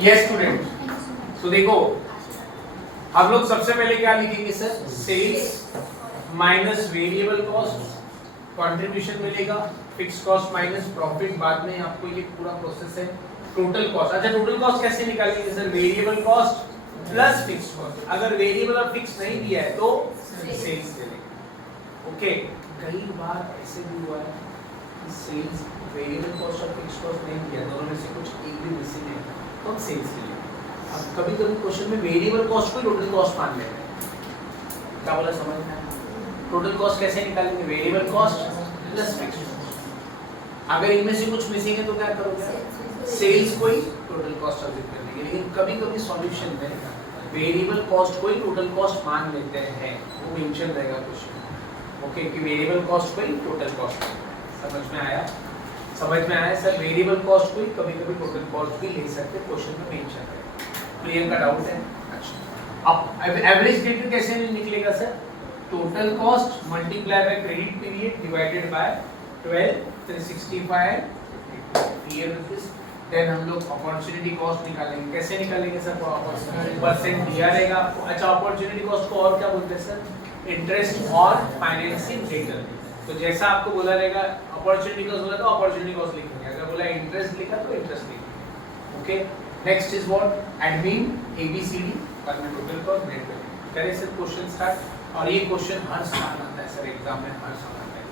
Yes student, तो देखो हम लोग सबसे पहले क्या लिखेंगे sir, sales minus variable cost, contribution मिलेगा, फिक्स कॉस्ट माइनस प्रॉफिट, बाद में आपको ये पूरा प्रोसेस है टोटल कॉस्ट। अच्छा टोटल कॉस्ट कैसे निकालेंगे sir, variable cost plus fix cost, अगर वेरिएबल और फिक्स नहीं दिया है तो सेल्स ले लेंगे। ओके, कई बार ऐसे भी हुआ है कि सेल्स वेरिएबल कॉस्ट और फिक्स कॉस्ट नहीं दिया, दोनों में से कुछ एक भी मिसिंग है तो हम सेल्स ले लेंगे। अब कभी कभी क्वेश्चन में वेरिएबल कॉस्ट को टोटल कॉस्ट मान लेते हैं, क्या बोला समझ में आया? टोटल कॉस्ट कैसे निकालेंगे, variable cost plus fix cost. अगर इनमें से कुछ मिसिंग है तो क्या करोगे, सेल्स को ही टोटल कॉस्ट सब्जेक्ट कर देंगे। लेकिन कभी कभी सॉल्यूशन में वेरिएबल कॉस्ट को ही टोटल कॉस्ट मान लेते हैं, वो मेंशन रहेगा क्वेश्चन। ओके, कि वेरिएबल कॉस्ट को ही टोटल कॉस्ट, समझ में आया? समझ में आया सर, वेरिएबल कॉस्ट को ही कभी कभी टोटल कॉस्ट भी ले सकते, क्वेश्चन में मेंशन है। क्लियर का डाउट है? अच्छा, अब एवरेज डेट कैसे निकलेगा sir, total cost multiply by credit period divided by 12, 365 year rupees. Then हम लोग अपॉर्चुनिटी कॉस्ट निकालेंगे, कैसे निकालेंगे सर, परसेंट दिया रहेगा आपको। अच्छा, अपॉर्चुनिटी कॉस्ट को और क्या बोलते हैं सर, इंटरेस्ट और फाइनेंसिंग डेटर। तो जैसा आपको बोला रहेगा अपॉर्चुनिटी कॉस्ट बोला तो अपॉर्चुनिटी कॉस्ट लिखेंगे, अगर बोला इंटरेस्ट लिखा तो इंटरेस्ट लिखेंगे। Okay, next is what, admin ABCD, बाद में टोटल कॉस्ट, नेट वैल्यू। करें सर क्वेश्चन स्टार्ट, और ये क्वेश्चन हर साल आता है सर एग्जाम में, हर साल आता है।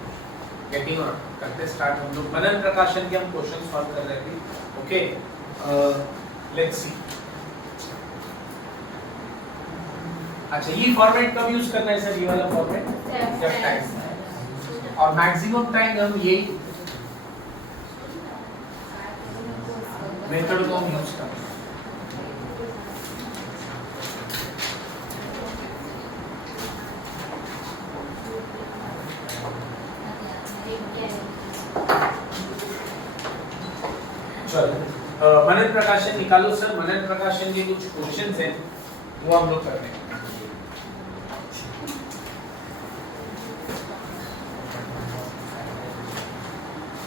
गेटिंग ऑन, करते स्टार्ट हम लोग मनन प्रकाशन के हम क्वेश्चन सॉल्व कर रहे थे। Okay, let's see. अच्छा, ये फॉर्मेट कब यूज करना है सर, ये वाला फॉर्मेट जब टाइम, और मैक्सिमम टाइम हम ये मेथड को हम यूज करते हैं। मनन प्रकाशन निकालो सर, मनन प्रकाशन के कुछ क्वेश्चंस हैं वो हम लोग कर रहे हैं।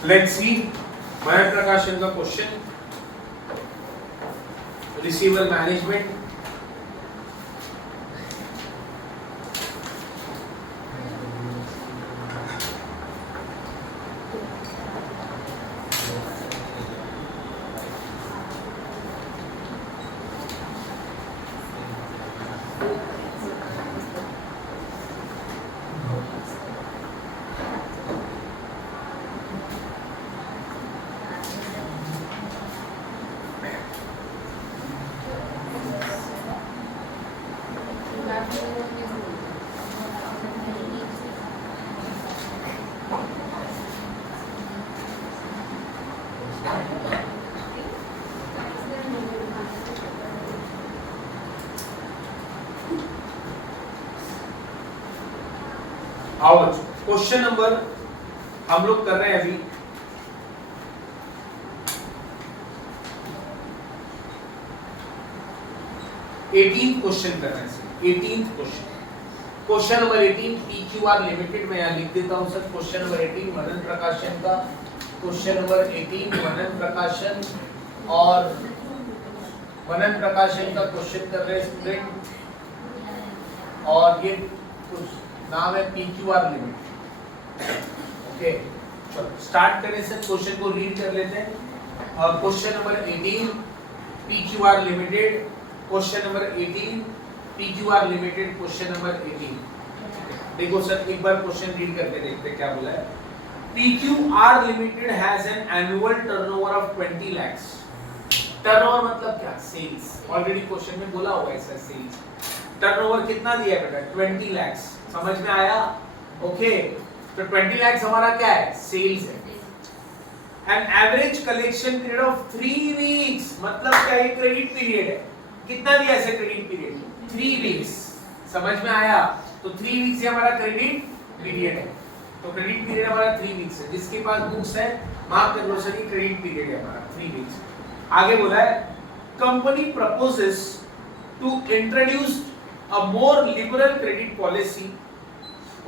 लेट्स सी, मनन प्रकाशन का क्वेश्चन, रिसीवर मैनेजमेंट। आओ क्वेश्चन नंबर हम लोग कर रहे हैं अभी 18th क्वेश्चन कर रहे हैं। 18th question, question number 18 PQR limited में यहाँ लिख देता हूँ सर। क्वेश्चन नंबर 18 मनन प्रकाशन का, क्वेश्चन नंबर 18 मनन प्रकाशन, और मनन प्रकाशन का क्वेश्चन कर रहे हैं स्टूडेंट, और ये कुछ नाम है पीक्यूआर लिमिटेड। ओके, चलो स्टार्ट करें सर, क्वेश्चन को रीड कर लेते हैं। Question number 18 PQR limited, question number 18 PQR limited, question number 18। देखो सर एक बार क्वेश्चन रीड करके देखते हैं क्या बोला है। PQR limited has an annual turnover of 20 lakhs। Turnover मतलब क्या, सेल्स। ऑलरेडी क्वेश्चन में बोला हुआ है सर, सेल्स। टर्नओवर कितना दिया है बेटा, 20 lakhs। समझ में आया? ओके, तो 20 lakhs हमारा क्या है, सेल्स है। An average collection period of 3 weeks, मतलब क्या, ये क्रेडिट पीरियड है। कितना दिया है क्रेडिट पीरियड, 3 weeks। समझ में आया? तो 3 weeks ये हमारा क्रेडिट पीरियड है। तो क्रेडिट पीरियड हमारा 3 weeks है। जिसके पास बुक्स है मार्क कर लो सर, ये क्रेडिट पीरियड है हमारा 3 weeks। आगे बोला है company proposes to introduce a more liberal credit policy।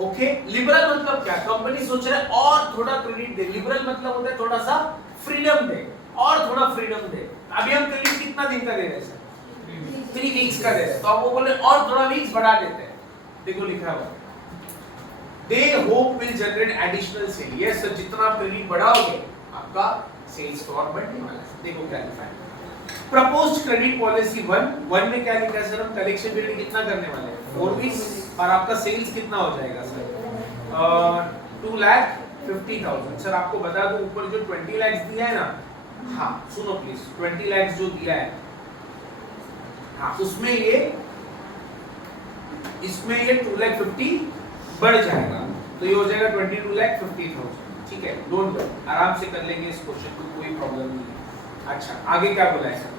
Okay, liberal मतलब क्या, कंपनी सोच रहा है और थोड़ा क्रेडिट दे। लिबरल मतलब होता है थोड़ा सा फ्रीडम दे, और थोड़ा फ्रीडम दे। अभी हम क्रेडिट कितना दिन का दे रहे हैं सर? 3 वीक्स का दे रहे हैं, तो आप वो बोले और थोड़ा वीक्स बढ़ा देते हैं। देखो लिखा हुआ they hope will generate additional sale। yes sir, जितना आप क्रेडिट बढ़ाओगे आपका सेल्स तो और बढ़ने वाला है। देखो क्या लिखा है, प्रपोज्ड क्रेडिट पॉलिसी 1 में क्या लिखा है सर? हम कलेक्शन पीरियड कितना करने वाले हैं? 4 वीक्स। और आपका सेल्स कितना हो जाएगा सर? 2,50,000। सर आपको बता दूं, ऊपर जो 20 लाख दिया है ना, हाँ सुनो प्लीज, 20 लाख जो दिया है, हाँ उसमें ये इसमें ये 2,50,000 बढ़ जाएगा, तो ये हो जाएगा 22,50,000। ठीक है, डोंट वरी, आराम से कर लेंगे इस क्वेश्चन को, कोई प्रॉब्लम नहीं है। अच्छा आगे क्या बोला है sir?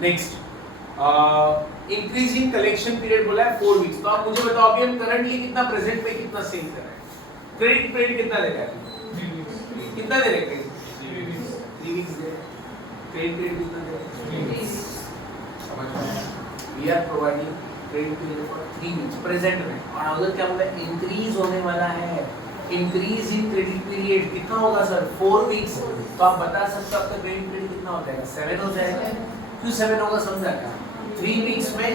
Next increasing collection period बोला है 4 वीक्स। तो आप मुझे बताओ अभी हम करंटली कितना प्रेजेंट पे कितना सेल कर रहे हैं? क्रेडिट पीरियड कितना दे रहे हैं? कितना दे रहे हैं? 3 वीक्स दे रहे हैं। क्रेडिट पीरियड कितना दे रहे हैं? 3 वीक्स। समझ में? We are providing credit period for 3 weeks present में। और अगर क्या बोला है? इंक्रीज होने वाला है, इंक्रीज इन क्रेडिट पीरियड कितना होगा सर? 4 वीक्स। तो आप बता सकते हो आपका क्रेडिट पीरियड कितना हो जाएगा? 7 हो जाएगा। क्यों 7 होगा समझा क्या? 3 वीक्स में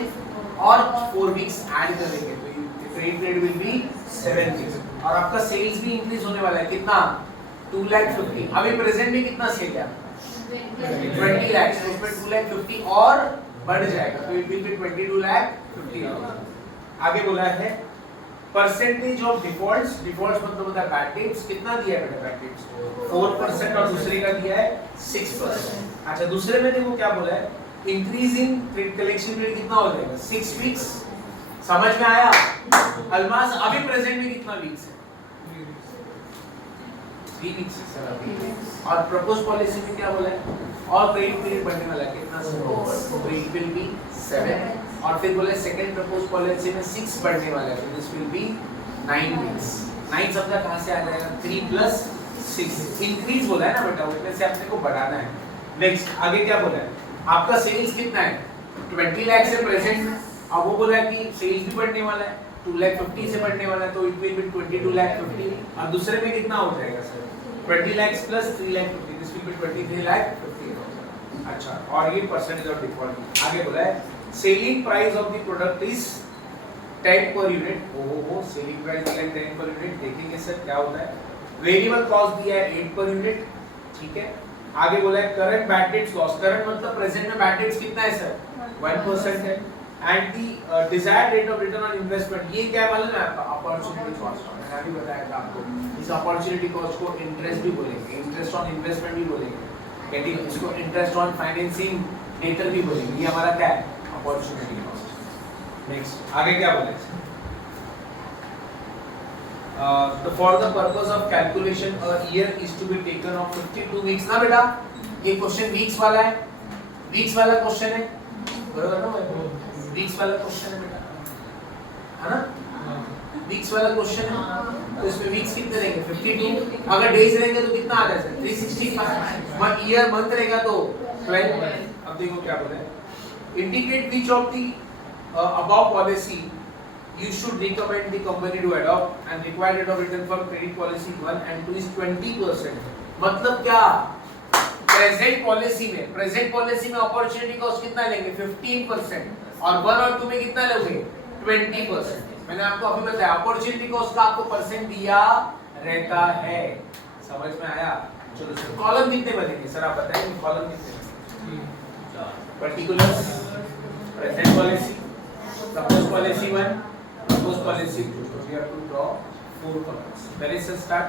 और 4 वीक्स ऐड करेंगे तो credit period will be 7 weeks. और आपका सेल्स भी इंक्रीज होने वाला है, कितना? 2,50,000। अभी प्रेजेंट में कितना सेल है? 20 लाख। तो उसमें 2,50,000 और बढ़ जाएगा, तो इट विल बी 22,50,000। आगे बोला है परसेंटेज ऑफ डिफॉल्ट्स। डिफॉल्ट्स मतलब होता है बैड डेट्स। कितना दिया है बेटा बैड डेट्स? 4% और दूसरे का दिया है 6%। अच्छा दूसरे में देखो क्या बोला है? इंक्रीजिंग कलेक्शन पीरियड कितना हो जाएगा? 6 वीक्स। समझ में आया? अल्मास अभी प्रेजेंट में कितना वीक्स है? 3 वीक्स है सर अभी। और प्रपोज पॉलिसी में क्या बोला है? और क्रेडिट पीरियड बढ़ने वाला है, कितना सर? तो इट विल बी 7। और फिर बोले सेकंड प्रपोज पॉलिसी में 6 बढ़ने वाला है, तो दिस विल बी 9 वीक्स। 9 शब्द कहां से आ जाएगा? 3 + 6 इंक्रीज बोला है ना बेटा, उसमें से आपने को बढ़ाना है। नेक्स्ट आगे क्या बोला है? आपका सेल्स कितना है? 20 लाख से प्रेजेंट में। अब वो बोला है कि सेल्स भी बढ़ने वाला है, 2,50,000 से बढ़ने वाला है, तो इट विल बी 22,50,000। और दूसरे में कितना हो जाएगा sir? 20 lakh + 3,50,000, this will be 23,50,000। अच्छा और ये परसेंटेज ऑफ डिफॉल्ट। आगे बोला है selling price of the product is 10 per unit. ओहो सेलिंग प्राइस दिया है 10 पर यूनिट। देखेंगे सर क्या होता है। वेरिएबल कॉस्ट दिया है 8 पर यूनिट। ठीक है, आगे बोला है current bad debts loss. Current मतलब प्रेजेंट में बैड डेट्स कितना है सर? 1% है। And the desired rate of return on investment, ये क्या मालूम है आपका? Opportunity cost. मैंने अभी बताया था आपको, इस अपॉर्चुनिटी कॉस्ट को इंटरेस्ट भी बोलेंगे, इंटरेस्ट ऑन इन्वेस्टमेंट भी बोलेंगे, यदि इसको इंटरेस्ट ऑन फाइनेंसिंग डेटर भी बोलेंगे। ये हमारा क्या है? Opportunity cost. नेक्स्ट आगे क्या बोले? For the purpose of calculation a year is to be taken of 52 weeks. ना बेटा ये क्वेश्चन वीक्स वाला है, वीक्स वाला क्वेश्चन है, बराबर ना भाई? वीक्स वाला क्वेश्चन है बेटा, है ना? वीक्स वाला क्वेश्चन है, तो इसमें वीक्स कितने रहेंगे? 52। अगर डेज रहेंगे तो कितना आ जाएगा? 365। ईयर मंथ रहेगा तो 12। अब देखो क्या बोला है, indicate which of the above policy you should recommend the company to adopt and required rate of return for credit policy 1 and 2 is 20%। मतलब क्या? प्रेजेंट पॉलिसी में अपॉर्चुनिटी कॉस्ट कितना लेंगे? 15%। और 1 और 2 में कितना लोगे? 20%। मैंने आपको अभी बताया अपॉर्चुनिटी कॉस्ट का आपको परसेंट दिया रहता है। समझ में आया? चलो सर कॉलम कितने बनेंगे सर आप बताएंगे? कॉलम कितने बनेंगे? Particulars, present policy, propose policy 1, propose policy 2। So we have to draw 4 columns. Where is the start?